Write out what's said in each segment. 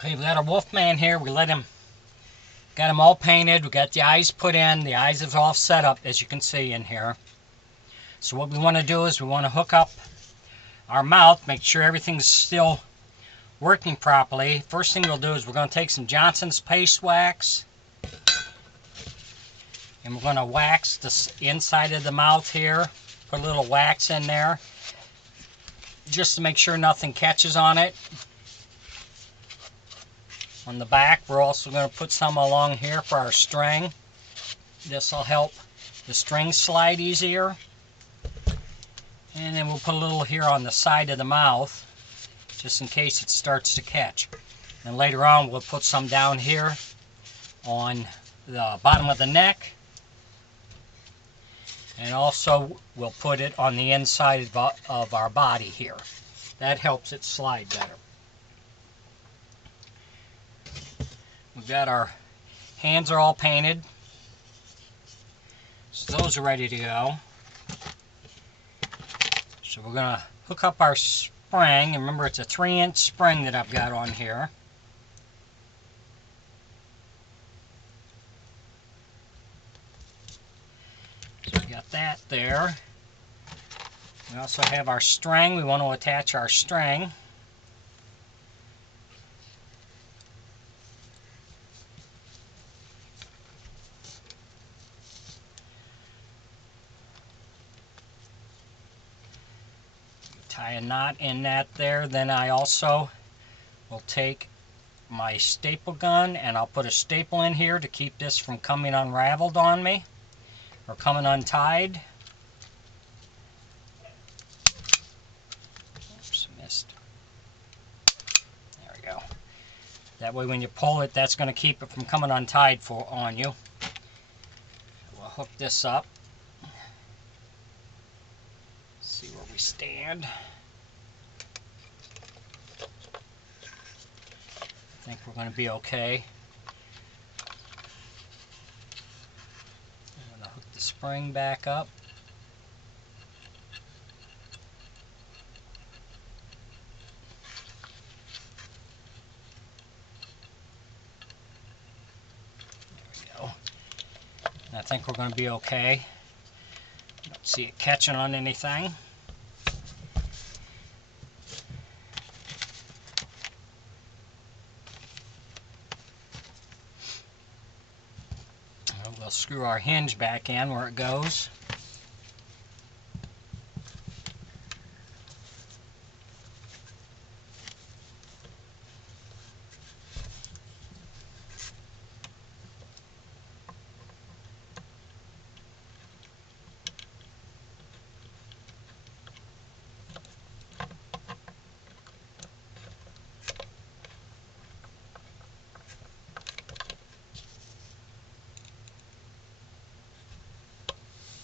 Okay, we got our Wolfman here. Got him all painted. We got the eyes put in. The eyes is all set up, as you can see in here. So what we want to do is we want to hook up our mouth, make sure everything's still working properly. First thing we'll do is we're going to take some Johnson's paste wax, and we're going to wax the inside of the mouth here. Put a little wax in there, just to make sure nothing catches on it. On the back, we're also going to put some along here for our string. This will help the string slide easier. And then we'll put a little here on the side of the mouth, just in case it starts to catch. And later on, we'll put some down here on the bottom of the neck. And also, we'll put it on the inside of our body here. That helps it slide better. We've got our hands are all painted, so those are ready to go. So we're going to hook up our spring, and remember it's a 3-inch spring that I've got on here. So we got that there. We also have our string. We want to attach our string. Tie a knot in that there. Then I also will take my staple gun and I'll put a staple in here to keep this from coming unraveled on me or coming untied. Oops, missed. There we go. That way when you pull it, that's going to keep it from coming untied on you. We'll hook this up. See where we stand. I think we're going to be okay. I'm going to hook the spring back up. There we go. And I think we're going to be okay. Don't see it catching on anything. We'll screw our hinge back in where it goes.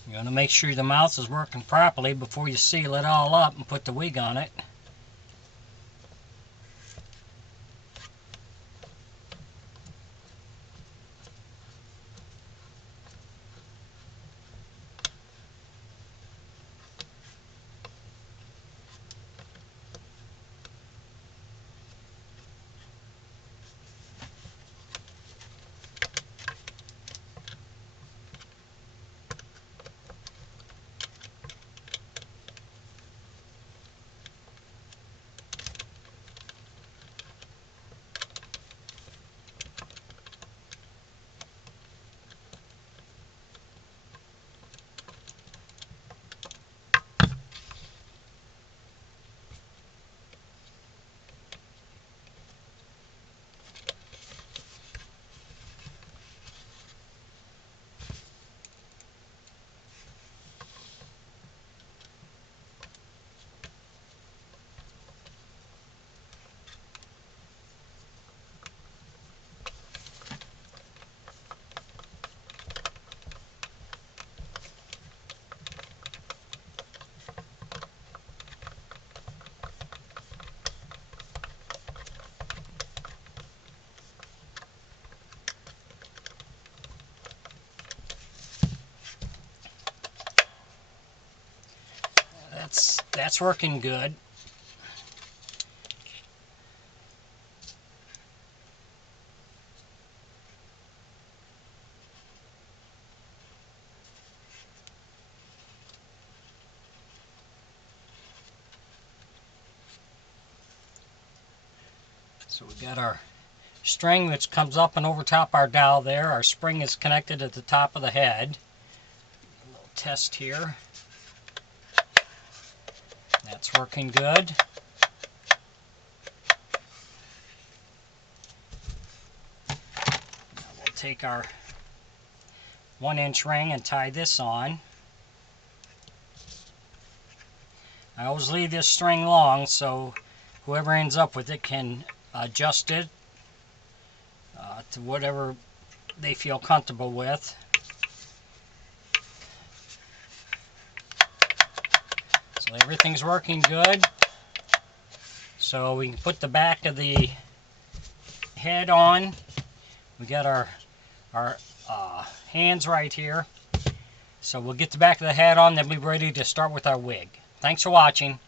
You want to make sure the mouth is working properly before you seal it all up and put the wig on it. That's working good. So we got our string which comes up and over top our dowel there. Our spring is connected at the top of the head. A little test here. That's working good. Now we'll take our 1-inch ring and tie this on. I always leave this string long so whoever ends up with it can adjust it to whatever they feel comfortable with. So everything's working good. So we can put the back of the head on. We got our hands right here. So we'll get the back of the head on, then we'll be ready to start with our wig. Thanks for watching.